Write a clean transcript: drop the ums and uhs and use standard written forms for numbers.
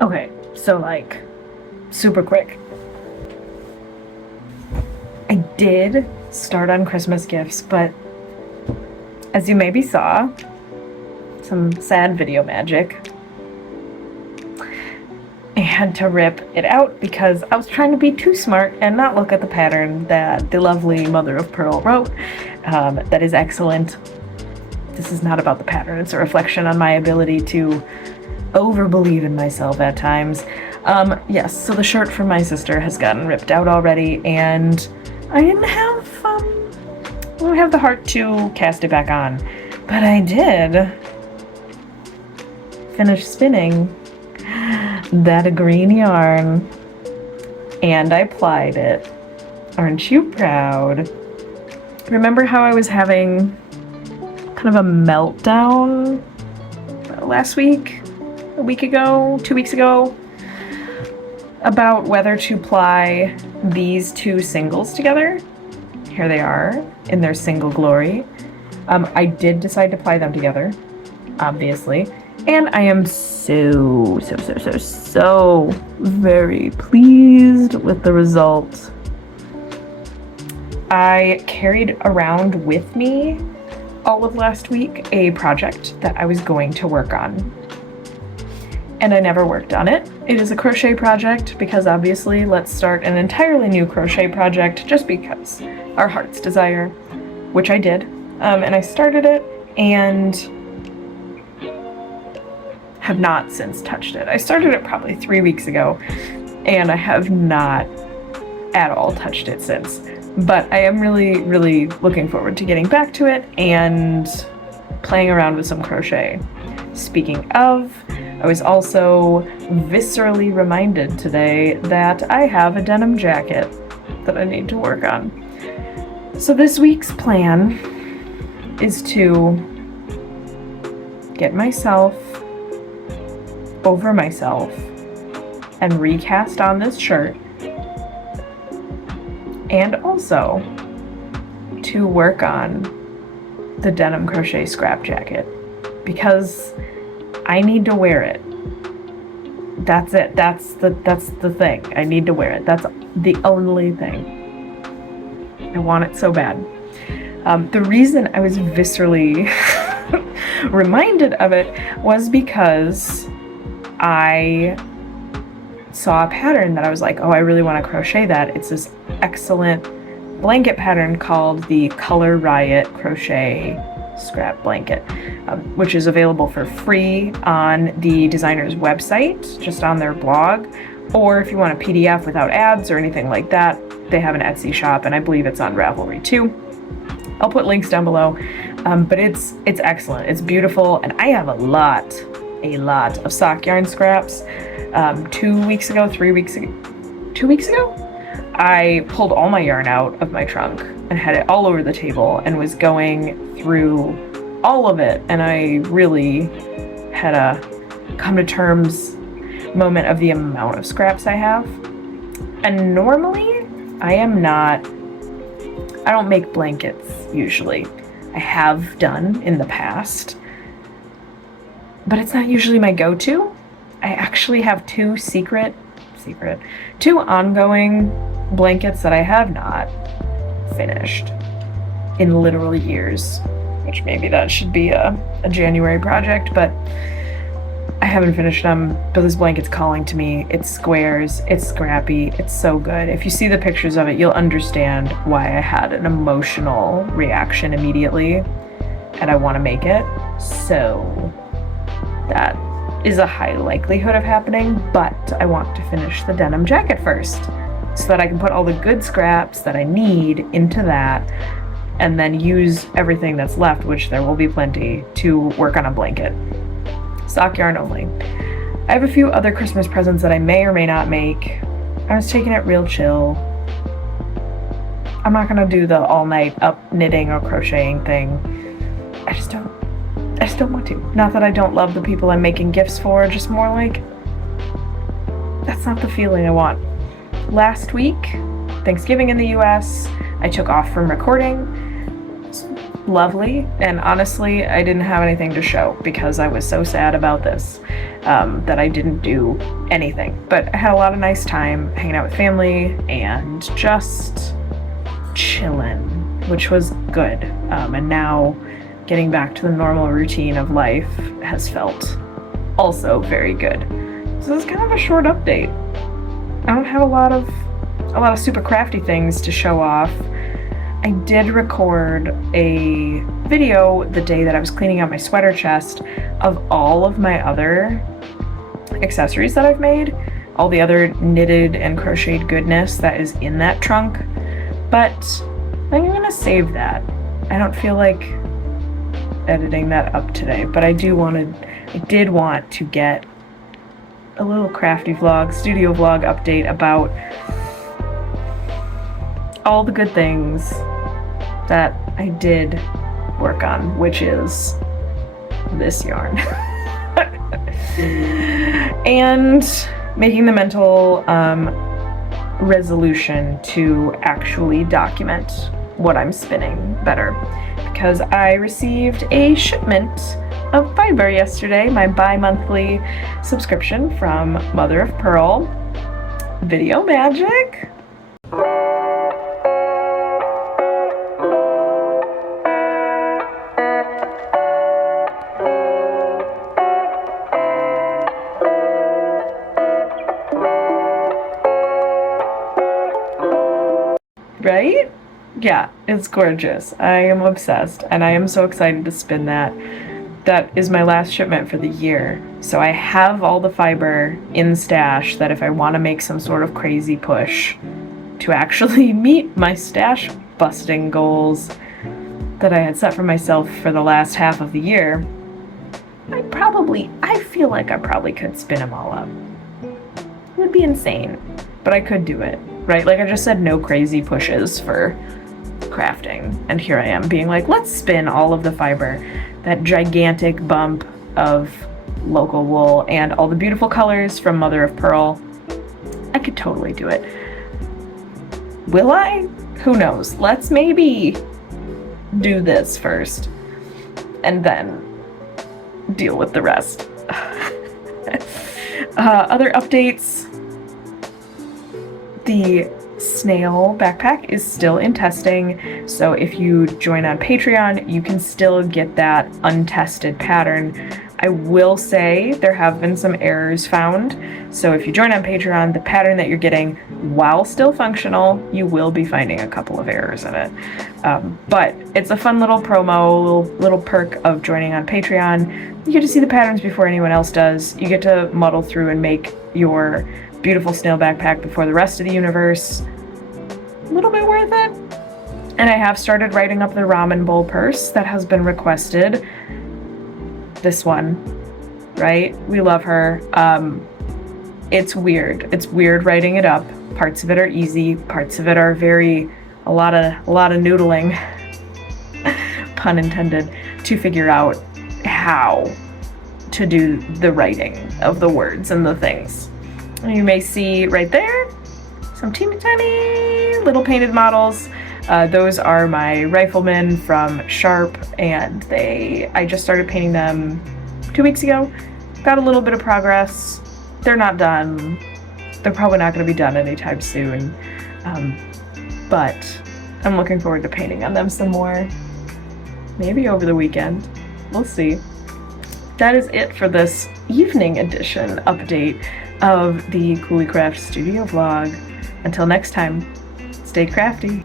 Okay, so like super quick. I did start on Christmas gifts, but as you maybe saw, some sad video magic, I had to rip it out because I was trying to be too smart and not look at the pattern that the lovely Mother of Purl wrote. That is excellent. This is not about the pattern, it's a reflection on my ability to overbelieve in myself at times. Yes, so the shirt from my sister has gotten ripped out already, and I didn't have the heart to cast it back on, but I did finish spinning that green yarn, and I plied it. Aren't you proud? Remember how I was having kind of a meltdown last week, a week ago, 2 weeks ago, about whether to ply these two singles together? Here they are in their single glory. I did decide to ply them together, obviously, and I am so very pleased with the result. I carried around with me all of last week a project that I was going to work on, and I never worked on it. It is a crochet project because obviously let's start an entirely new crochet project just because our heart's desire, which I did, and I started it and have not since touched it. I started it probably 3 weeks ago and I have not at all touched it since. But I am really looking forward to getting back to it and playing around with some crochet. Speaking of, I was also viscerally reminded today that I have a denim jacket that I need to work on. So this week's plan is to get myself over myself and recast on this shirt, and also to work on the denim crochet scrap jacket because I need to wear it. That's it. That's the thing. I need to wear it. That's the only thing. I want it so bad. The reason I was viscerally reminded of it was because I saw a pattern that I was like, oh, I really want to crochet that. It's this excellent blanket pattern called the Color Riot Crochet Scrap Blanket, which is available for free on the designer's website, just on their blog. Or if you want a PDF without ads or anything like that, they have an Etsy shop, and I believe it's on Ravelry too. I'll put links down below, but it's excellent. It's beautiful, and I have a lot of sock yarn scraps. 2 weeks ago, 2 weeks ago, I pulled all my yarn out of my trunk and had it all over the table and was going through all of it, and I really had a come to terms moment of the amount of scraps I have. And normally I don't make blankets usually. I have done in the past, but it's not usually my go-to. I actually have two ongoing blankets that I have not finished in literal years, which maybe that should be a January project, but I haven't finished them. But this blanket's calling to me. It's squares, it's scrappy, it's so good. If you see the pictures of it, you'll understand why I had an emotional reaction immediately, and I want to make it. So that is a high likelihood of happening, but I want to finish the denim jacket first so that I can put all the good scraps that I need into that and then use everything that's left, which there will be plenty, to work on a blanket. Sock yarn only. I have a few other Christmas presents that I may or may not make. I was taking it real chill. I'm not gonna do the all night up knitting or crocheting thing. I just don't want to. Not that I don't love the people I'm making gifts for, just more like, that's not the feeling I want. Last week, Thanksgiving in the US, I took off from recording. lovely, and honestly, I didn't have anything to show because I was so sad about this, that I didn't do anything. But I had a lot of nice time hanging out with family and just chilling, which was good. And now getting back to the normal routine of life has felt also very good. So this is kind of a short update. I don't have a lot of super crafty things to show off. I did record a video the day that I was cleaning out my sweater chest of all of my other accessories that I've made, all the other knitted and crocheted goodness that is in that trunk, but I'm gonna save that. I don't feel like editing that up today, but I did want to get a little crafty vlog, studio vlog update about all the good things that I did work on, which is this yarn. And making the mental resolution to actually document what I'm spinning better, because I received a shipment of fiber yesterday, my bi-monthly subscription from Mother of Purl. Video magic. Right? Yeah, it's gorgeous. I am obsessed, and I am so excited to spin that. That is my last shipment for the year. So I have all the fiber in stash that if I want to make some sort of crazy push to actually meet my stash busting goals that I had set for myself for the last half of the year, I feel like I probably could spin them all up. It would be insane, but I could do it, right? Like I just said, no crazy pushes for crafting, and here I am being like, let's spin all of the fiber, that gigantic bump of local wool and all the beautiful colors from Mother of Purl. I could totally do it. Will I? Who knows? Let's maybe do this first and then deal with the rest. Other updates. The snail backpack is still in testing, so if you join on Patreon, you can still get that untested pattern. I will say there have been some errors found, so if you join on Patreon, the pattern that you're getting, while still functional, you will be finding a couple of errors in it. But it's a fun little promo, little perk of joining on Patreon. You get to see the patterns before anyone else does. You get to muddle through and make your beautiful snail backpack before the rest of the universe. A little bit worth it. And I have started writing up the ramen bowl purse that has been requested. This one, right? We love her. It's weird. It's weird writing it up. Parts of it are easy. Parts of it are a lot of noodling, pun intended, to figure out how to do the writing of the words and the things. You may see right there some teeny tiny little painted models. Those are my riflemen from Sharp, and I just started painting them 2 weeks ago. Got a little bit of progress. They're not done. They're probably not going to be done anytime soon. But I'm looking forward to painting on them some more. Maybe over the weekend. We'll see. That is it for this evening edition update of the CouleeCraft studio vlog. Until next time, stay crafty.